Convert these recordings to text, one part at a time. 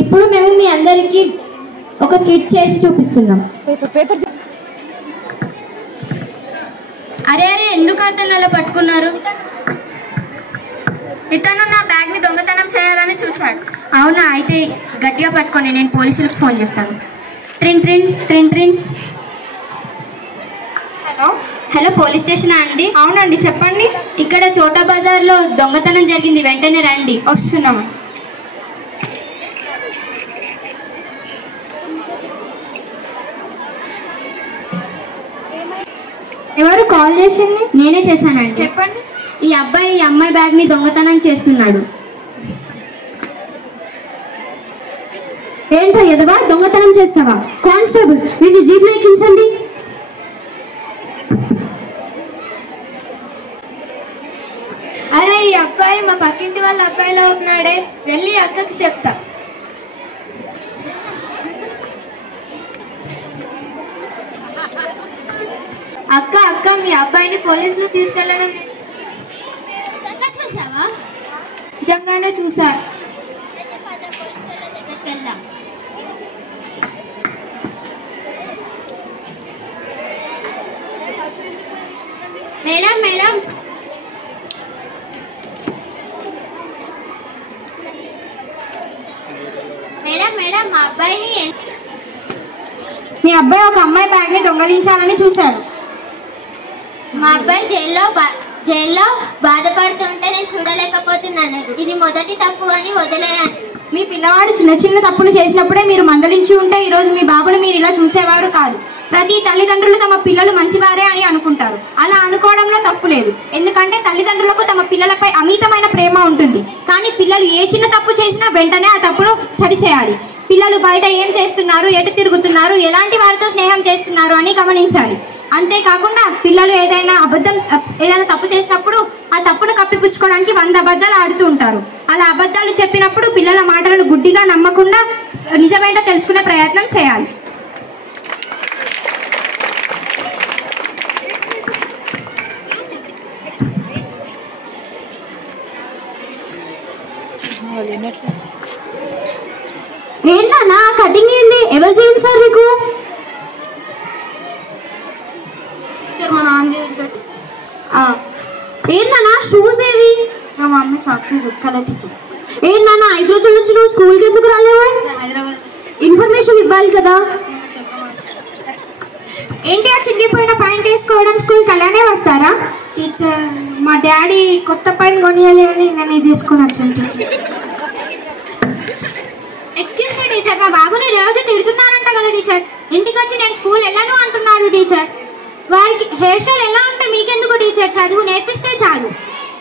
ఇప్పుడు మేము మీ అందరికి ఒక స్కిట్ చేసి చూపిస్తున్నాం. అరే అరే ఎందుకు అతను అలా పట్టుకున్నారు? ఇతను నా బ్యాగ్ ని దొంగతనం చేయాలని చూశాడు. అవునా, అయితే గట్టిగా పట్టుకొని నేను పోలీసులకు ఫోన్ చేస్తాను. ట్రిన్ ట్రిన్ ట్రిన్ ట్రిన్. హలో హలో, పోలీస్ స్టేషనా అండి? అవునండి, చెప్పండి. ఇక్కడ చోటా బజార్లో దొంగతనం జరిగింది, వెంటనే రండి. వస్తున్నాము. ఎవరు కాల్ చేసింది? నేనే చేశానండి. చెప్పండి. ఈ అబ్బాయి ఈ అమ్మాయి బ్యాగ్ ని దొంగతనం చేస్తున్నాడు. ఏంటో ఎదవా, దొంగతనం చేస్తావా? కానిస్టేబుల్స్, వీళ్ళు జీప్లో ఎక్కించండి. అరే, ఈ అబ్బాయి మా పక్కింటి వాళ్ళ అబ్బాయిలో ఉన్నాడే, వెళ్ళి అక్కకి చెప్తా. అక్క అక్క, మీ అబ్బాయిని పోలీసులు తీసుకెళ్లడం చూసావా? నిజంగానే చూసా. మేడం మేడం, మేడం మేడం, మా అబ్బాయిని మీ అబ్బాయి ఒక అమ్మాయి బ్యాగ్ ని దొంగలించాలని చూశాడు. మా అబ్బాయి జైల్లో బాధపడుతుంటే నేను చూడలేకపోతున్నాను. ఇది మొదటి తప్పు అని వదిలేయండి. మీ పిల్లవాడు చిన్న చిన్న తప్పులు చేసినప్పుడే మీరు మందలించి ఉంటే ఈరోజు మీ బాబుని మీరు ఇలా చూసేవారు కాదు. ప్రతి తల్లిదండ్రులు తమ పిల్లలు మంచివారే అని అనుకుంటారు. అలా అనుకోవడంలో తప్పు లేదు, ఎందుకంటే తల్లిదండ్రులకు తమ పిల్లలపై అమితమైన ప్రేమ ఉంటుంది. కానీ పిల్లలు ఏ చిన్న తప్పు చేసినా వెంటనే ఆ తప్పును సరిచేయాలి. పిల్లలు బయట ఏం చేస్తున్నారు, ఎటు తిరుగుతున్నారు, ఎలాంటి వారితో స్నేహం చేస్తున్నారు అని గమనించాలి. అంతేకాకుండా పిల్లలు ఏదైనా తప్పు చేసినప్పుడు ఆ తప్పును కప్పిపుచ్చుకోవడానికి 100 అబద్ధాలు ఆడుతూ ఉంటారు. అలా అబద్ధాలు చెప్పినప్పుడు పిల్లల మాటలను గుడ్డిగా నమ్మకుండా నిజమేంటో తెలుసుకునే ప్రయత్నం చేయాలి. ఏంటన్నా కటింగ్ ఏంది? ఎవరు చేయించారు నీకు? మా నాన్న చేయించాడు. ఏంటన్నా షూస్ ఏవి? మా మమ్మీ సాక్షి కలెక్టించాడు. ఏంటన్నా 5 రోజుల నుంచి నువ్వు స్కూల్కి ఎందుకు రాలేవు? హైదరాబాద్ ఇన్ఫర్మేషన్ ఇవ్వాలి కదా. ఏంటి ఆ చిరిగిపోయిన ప్యాంట్ వేసుకోవడం స్కూల్కి అలానే వస్తారా? టీచర్, మా డాడీ కొత్త ప్యాంట్ కొనియాలి అని నేను ఇది తీసుకుని వచ్చాను టీచర్. ఎక్స్క్యూజ్ మీ టీచర్, మా బాబుని రోజు తిడుతున్నారంట కదా టీచర్. ఇంటికి వచ్చి నేను స్కూల్ వెళ్ళను అంటున్నాడు టీచర్. వారికి హెయిర్ స్టైల్ ఎలా ఉంటే మీకెందుకు టీచర్, చదువు నేర్పిస్తే చాలు.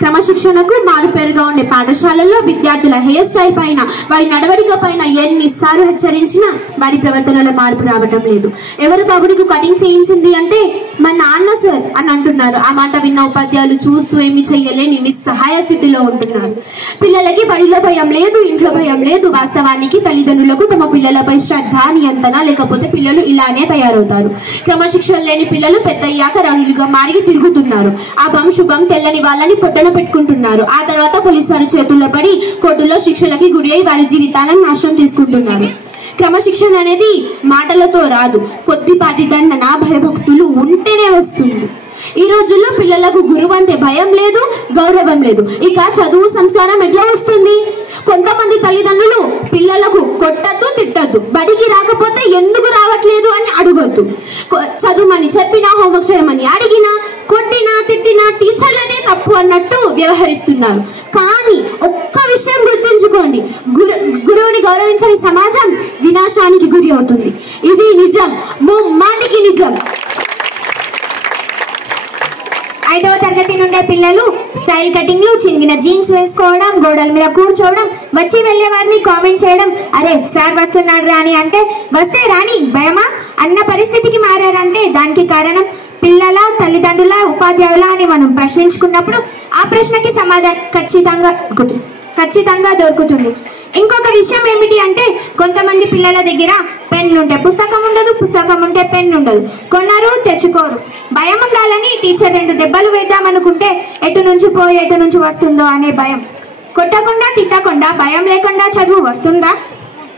క్రమశిక్షణకు మారుపేరుగా ఉండే పాఠశాలల్లో విద్యార్థుల హెయిర్ స్టైల్ పైన, వారి నడవడిక పైన ఎన్నిసార్లు హెచ్చరించినా వారి ప్రవర్తనలో మార్పు రావటం లేదు. ఎవరు బాబుడికి కటింగ్ చేయించింది అంటే మా నాన్న సార్ అని అంటున్నారు. ఆ మాట విన్న ఉపాధ్యాయులు చూస్తూ ఏమి చెయ్యలేని నిస్సహాయ స్థితిలో ఉంటున్నారు. పిల్లలకి బడిలో భయం లేదు, ఇంట్లో భయం లేదు. వాస్తవానికి తల్లిదండ్రులకు తమ పిల్లలపై శ్రద్ధ, నియంత్రణ లేకపోతే పిల్లలు ఇలానే తయారవుతారు. క్రమశిక్షణ లేని పిల్లలు పెద్దయ్యాక రంగులుగా మారి తిరుగుతున్నారు. అభం శుభం తెల్లని వాళ్ళని పొట్టన పెట్టుకుంటున్నారు. ఆ తర్వాత పోలీసు వారి చేతుల్లో పడి కోర్టులో శిక్షలకి గురి అయి వారి జీవితాలను నాశనం చేసుకుంటున్నారు. క్రమశిక్షణ అనేది మాటలతో రాదు, కొద్దిపాటి దండన భయభక్తులు ఉంటేనే వస్తుంది. ఈ రోజుల్లో పిల్లలకు గురువు అంటే భయం లేదు, గౌరవం లేదు. ఇక చదువు సంస్కారం ఎట్లా వస్తుంది? కొంతమంది తల్లిదండ్రులు పిల్లలకు కొట్టద్దు, తిట్టద్దు, బడికి రాకపోతే ఎందుకు రావట్లేదు అని అడగొద్దు. చదువుమని చెప్పినా, హోంవర్క్ చేయమని అడిగినా, కొట్టినా, తిట్టినా టీచర్లదే తప్పు అన్నట్టు వ్యవహరిస్తున్నారు. కానీ ఒక్క విషయం గుర్తుంచుకోండి, గురువుని గౌరవించని సమాజం వినాశానికి గురి అవుతుంది. ఇది నిజం, ముమ్మాటికి నిజం. 5వ తరగతి నుండే పిల్లలు స్టైల్ కటింగ్లు, చిరిగిన జీన్స్ వేసుకోవడం, గోడల మీద కూర్చోవడం, వచ్చి వెళ్ళే వారిని కామెంట్ చేయడం, అరే సార్ వస్తున్నాడు రాని అంటే వస్తే రాని భయమా అన్న పరిస్థితికి మారారంటే దానికి కారణం పిల్లల, తల్లిదండ్రుల, ఉపాధ్యాయుల అని మనం ప్రశ్నించుకున్నప్పుడు ఆ ప్రశ్నకి సమాధానం ఖచ్చితంగా దొరుకుతుంది. ఇంకొక విషయం ఏమిటి అంటే కొంతమంది పిల్లల దగ్గర పెన్ ఉంటే పుస్తకం ఉండదు, పుస్తకం ఉంటే పెన్ ఉండదు. కొనరు, తెచ్చుకోరు. భయం ఉండాలని కొట్టాలని టీచర్ 2 దెబ్బలు వేద్దామనుకుంటే ఎటు నుంచి పోయి ఎటు నుంచి వస్తుందో అనే భయం. కొట్టకుండా తిట్టకుండా భయం లేకుండా చదువు వస్తుందా?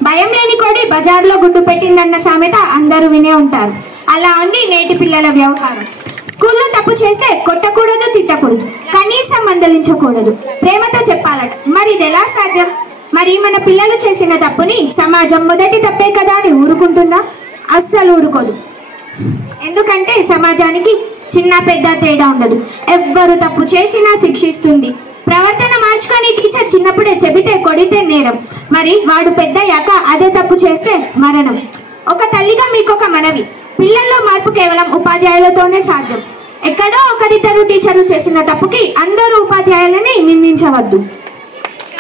భయం లేని కోడి బజార్లో గుడ్డు పెట్టిందన్న సామెత అందరూ వినే ఉంటారు. అలా ఉంది నేటి పిల్లల వ్యవహారం. స్కూల్లో తప్పు చేస్తే కొట్టకూడదు, తిట్టకూడదు, కనీసం మందలించకూడదు, ప్రేమతో చెప్పాలట. మరి ఇది ఎలా సాధ్యం? మరి మన పిల్లలు చేసిన తప్పుని సమాజం మొదటి తప్పే కదా అని ఊరుకుంటుందా? అస్సలు ఊరుకోదు. ఎందుకంటే సమాజానికి చిన్న పెద్ద తేడా ఉండదు. ఎవ్వరు తప్పు చేసినా శిక్షిస్తుంది. ప్రవర్తన మార్చుకొని టీచర్ చిన్నప్పుడే చెబితే కొడితే నేరం, మరి వాడు పెద్దయ్యాక అదే తప్పు చేస్తే మరణం. ఒక తల్లిగా మీకొక మనవి, పిల్లల్లో మార్పు కేవలం ఉపాధ్యాయులతోనే సాధ్యం. ఎక్కడో ఒకరిద్దరు టీచర్లు చేసిన తప్పుకి అందరూ ఉపాధ్యాయులని నిందించవద్దు.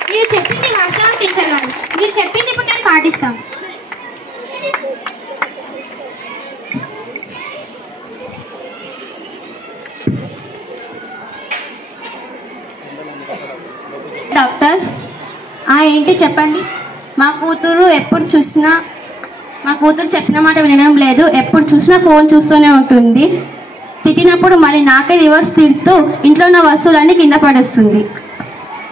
మీరు చెప్పింది వాస్తవం టీచర్ గారు, మీరు చెప్పింది ఇప్పుడు నేను పాటిస్తాను. డాక్టర్ ఏంటి చెప్పండి. మా కూతురు చెప్పిన మాట వినడం లేదు. ఎప్పుడు చూసినా ఫోన్ చూస్తూనే ఉంటుంది. తిట్టినప్పుడు మళ్ళీ నాకే రివర్స్ తిడుతూ ఇంట్లో ఉన్న వస్తువులన్నీ కింద పడేస్తుంది.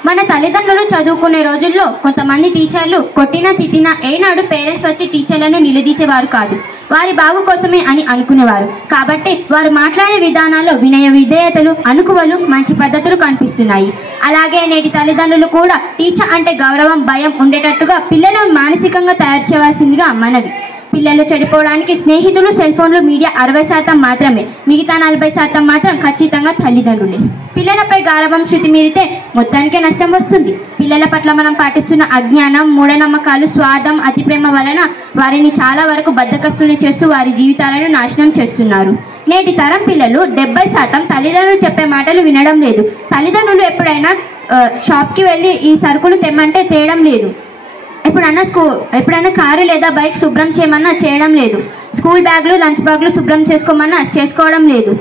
మన తల్లిదండ్రులు చదువుకునే రోజుల్లో కొంతమంది టీచర్లు కొట్టినా తిట్టినా ఏనాడు పేరెంట్స్ వచ్చి టీచర్లను నిలదీసేవారు కాదు. వారి బాగు కోసమే అని అనుకునేవారు. కాబట్టి వారు మాట్లాడే విధానాల్లో వినయ విధేయతలు, అనుకువలు, మంచి పద్ధతులు కనిపిస్తున్నాయి. అలాగే నేటి తల్లిదండ్రులు కూడా టీచర్ అంటే గౌరవం, భయం ఉండేటట్టుగా పిల్లలను మానసికంగా తయారు చేయవలసిందిగా మనవి. పిల్లలు చెడిపోవడానికి స్నేహితులు, సెల్ ఫోన్లు, మీడియా 60% మాత్రమే. మిగతా 40% మాత్రం ఖచ్చితంగా తల్లిదండ్రులే. పిల్లలపై గారవం శృతి మీరితే మొత్తానికే నష్టం వస్తుంది. పిల్లల పట్ల మనం పాటిస్తున్న అజ్ఞానం, మూఢనమ్మకాలు, స్వార్థం, అతి ప్రేమ వలన వారిని చాలా వరకు బద్ధకస్తుల్ని చేస్తూ వారి జీవితాలను నాశనం చేస్తున్నారు. నేటి తరం పిల్లలు 70% తల్లిదండ్రులు చెప్పే మాటలు వినడం లేదు. తల్లిదండ్రులు షాప్కి వెళ్ళి ఈ సరుకులు తెమ్మంటే తేయడం లేదు. ఎప్పుడైనా కారు లేదా బైక్ శుభ్రం చేయమన్నా చేయడం లేదు. స్కూల్ బ్యాగులు, లంచ్ బ్యాగులు శుభ్రం చేసుకోమన్నా చేసుకోవడం లేదు.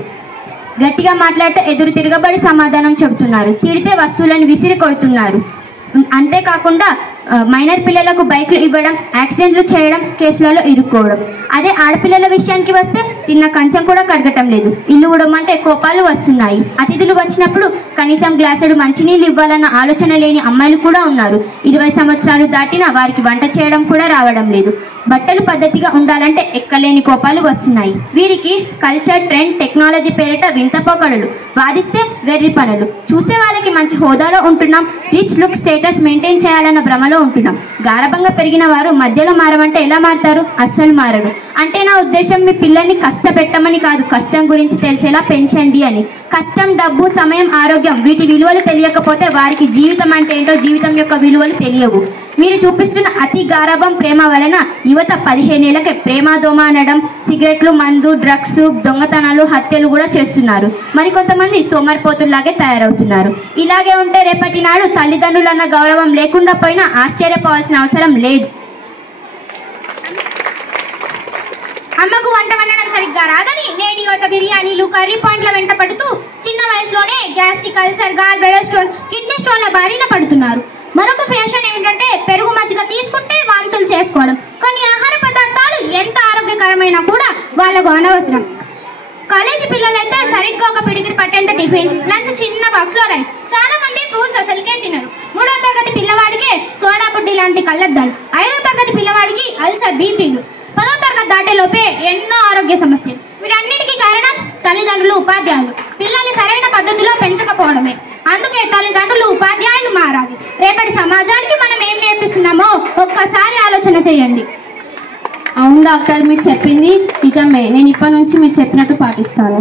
గట్టిగా మాట్లాడితే ఎదురు తిరగబడి సమాధానం చెబుతున్నారు. తిడితే వస్తువులను విసిరి కొడుతున్నారు. అంతేకాకుండా మైనర్ పిల్లలకు బైక్లు ఇవ్వడం, యాక్సిడెంట్లు చేయడం, కేసులలో ఇరుక్కోవడం. అదే ఆడపిల్లల విషయానికి వస్తే తిన్న కంచం కూడా కడగటం లేదు. ఇల్లు ఉడమంటే కోపాలు వస్తున్నాయి. అతిథులు వచ్చినప్పుడు కనీసం గ్లాసుడు మంచినీళ్ళు ఇవ్వాలన్న ఆలోచన లేని అమ్మాయిలు కూడా ఉన్నారు. 20 సంవత్సరాలు దాటినా వారికి వంట చేయడం కూడా రావడం లేదు. బట్టలు పద్ధతిగా ఉండాలంటే ఎక్కలేని కోపాలు వస్తున్నాయి. వీరికి కల్చర్, ట్రెండ్, టెక్నాలజీ పేరిట వింత పోకడలు, వాదిస్తే వెర్రి పనులు. చూసే వాళ్ళకి మంచి హోదాలో ఉంటున్నాం, రిచ్ లుక్, స్టేటస్ మెయింటైన్ చేయాలన్న భ్రమలో ఉంటున్నాం. గారభంగా పెరిగిన వారు మధ్యలో మారమంటే ఎలా మారుతారు? అస్సలు మారరు. అంటే నా ఉద్దేశం మీ పిల్లల్ని కష్టపెట్టమని కాదు, కష్టం గురించి తెలిసేలా పెంచండి అని. కష్టం, డబ్బు, సమయం, ఆరోగ్యం వీటి విలువలు తెలియకపోతే వారికి జీవితం అంటే ఏంటో, జీవితం యొక్క విలువలు తెలియవు. మీరు చూపిస్తున్న అతి గారభం, ప్రేమ వలన యువత 15 ఏళ్లకే ప్రేమాదోమ అనడం, సిగరెట్లు, మందు, డ్రగ్స్, దొంగతనాలు, హత్యలు కూడా చేస్తున్నారు. మరికొంతమంది సోమరిపోతుల్లాగే తయారవుతున్నారు. ఇలాగే ఉంటే రేపటి నాడు తల్లిదండ్రులన్న గౌరవం లేకుండా పోయినా ఆశ్చర్యపోవాల్సిన అవసరం లేదు. అమ్మకు వంట వండడం సరిగ్గా రాదని నేటి యువత బిర్యానీలు, కర్రీ పాయింట్ల వెంట పడుతూ చిన్న వయసులోనే gastric ulcer, gall bladder stone, kidney స్టోన్ల బారిన పడుతున్నారు. మరొక ఫ్యాషన్ ఏమిటంటే పెరుగు మజ్జిగ తీసుకుంటే వాంతులు చేసుకోవడం. కొన్ని ఆహార పదార్థాలు ఎంత ఆరోగ్యకరమైనా కూడా వాళ్ళకు అనవసరం. కాలేజీ పిల్లలైతే సరిగ్గా ఒక పిడికిడి పట్టేంత టిఫిన్, లంచ్, చిన్న బాక్స్ లో రైస్. చాలా మంది ఫ్రూట్స్ అసలుకే తినరు. 3వ తరగతి పిల్లవాడికి సోడా బుడ్డి లాంటి కళ్ళద్దాలు, 5వ తరగతి పిల్లవాడికి అల్సర్, బీపీలు, 10వ తరగతి దాటేలోపే ఎన్నో ఆరోగ్య సమస్యలు. వీటన్నిటికీ కారణం తల్లిదండ్రులు, ఉపాధ్యాయులు పిల్లల్ని సరైన పద్ధతిలో పెంచకపోవడమే. అందుకే తల్లిదండ్రులు, ఉపాధ్యాయులు మారాలి. రేపటి సమాజానికి మనం ఏం నేర్పిస్తున్నామో ఒక్కసారి ఆలోచన చేయండి. అవును డాక్టర్, మీరు చెప్పింది నిజమే. నేను ఇప్పటి నుంచి మీరు చెప్పినట్టు పాటిస్తాను.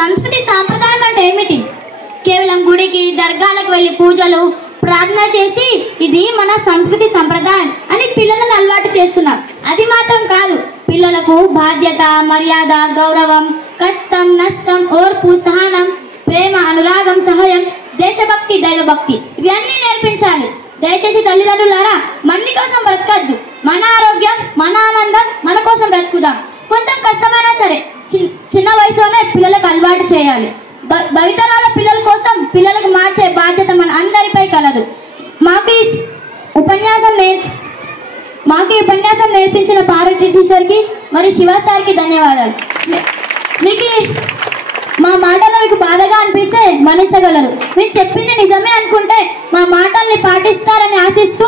సంస్కృతి సాంప్రదాయం అంటే ఏమిటి? కేవలం గుడికి, దర్గాలకు వెళ్ళి పూజలు, ప్రార్థన చేసి ఇది మన సంస్కృతి సంప్రదాయం అని పిల్లలను అలవాటు చేస్తున్నాం. అది మాత్రం కాదు, పిల్లలకు బాధ్యత, మర్యాద, గౌరవం, కష్టం, నష్టం, ఓర్పు, సహనం, ప్రేమ, అనురాగం, సహాయం, దేశభక్తి, దైవభక్తి ఇవన్నీ నేర్పించాలి. దయచేసి తల్లిదండ్రులారా, మంది కోసం బ్రతకద్దు. మన ఆరోగ్యం, మన ఆనందం మన కోసం బ్రతుకుదాం. కొంచెం కష్టమైనా సరే చిన్న వయసులోనే పిల్లలకు అలవాటు చేయాలి. భవితరాల పిల్లల కోసం పిల్లలకు మార్చే బాధ్యత మన అందరిపై కలదు. మాకు ఈ ఉపన్యాసం మాకు ఈ ఉపన్యాసం నేర్పించిన పార్వతి టీచర్కి మరి శివ సార్కి ధన్యవాదాలు. మీకు మా మాటలు మీకు బాధగా అనిపిస్తే మన్నించగలరు. మీరు చెప్పింది నిజమే అనుకుంటే మా మాటల్ని పాటిస్తారని ఆశిస్తూ